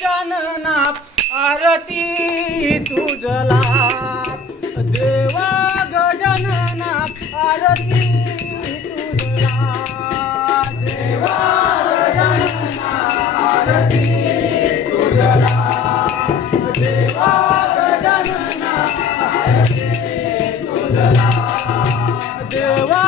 जनना आरती तुझला. देवा गजानना आरती देवा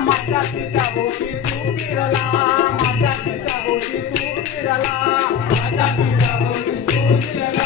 माझ्या पिता होती तू फिरला माझ्या पिता होती तू फिरला माझ्या पिता होती तू फिरला